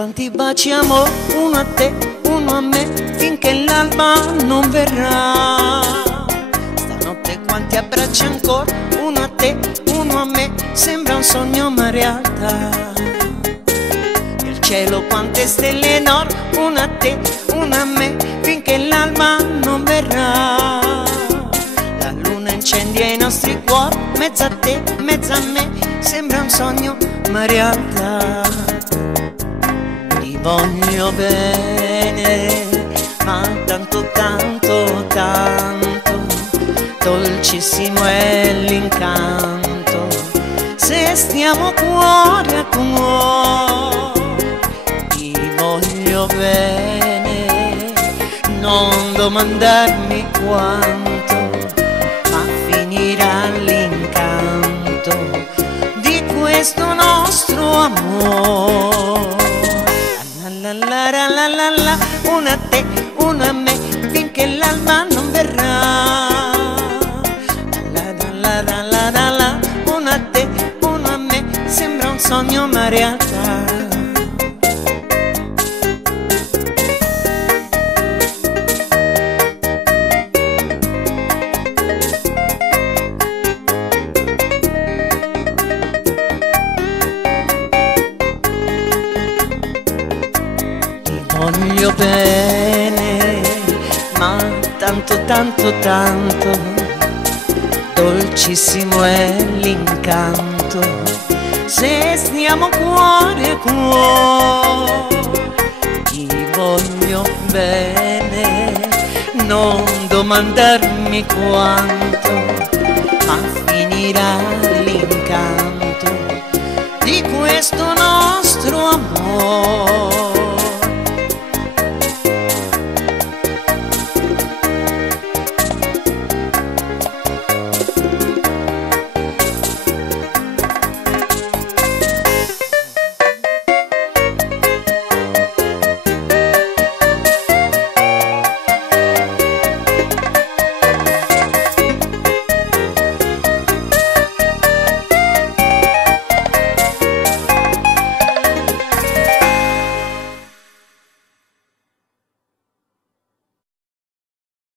quanti baci amore, uno a te, uno a me, finché l'alba non verrà. Stanotte quanti abbracci ancora, uno a te, uno a me, sembra un sogno ma realtà. Nel cielo quante stelle d'oro, una a te, una a me, finché l'alba non verrà. La luna incendia i nostri cuori, mezzo a te, mezzo a me, sembra un sogno ma realtà. Ti voglio bene, ma tanto, tanto, tanto, dolcissimo è l'incanto, se stiamo cuore a cuore. Ti voglio bene, non domandarmi quanto, ma finirà l'incanto di questo nostro amore. La la la la la la, una a te, una a me, finché l'alba non verrà. La la la la la la, una a te, una a me, sembra un sogno ma realtà. Voglio bene, ma tanto, tanto, tanto, dolcissimo è l'incanto, se stiamo cuore a cuore. Ti voglio bene, non domandarmi quanto, ma finirà l'incanto di questo nostro amore.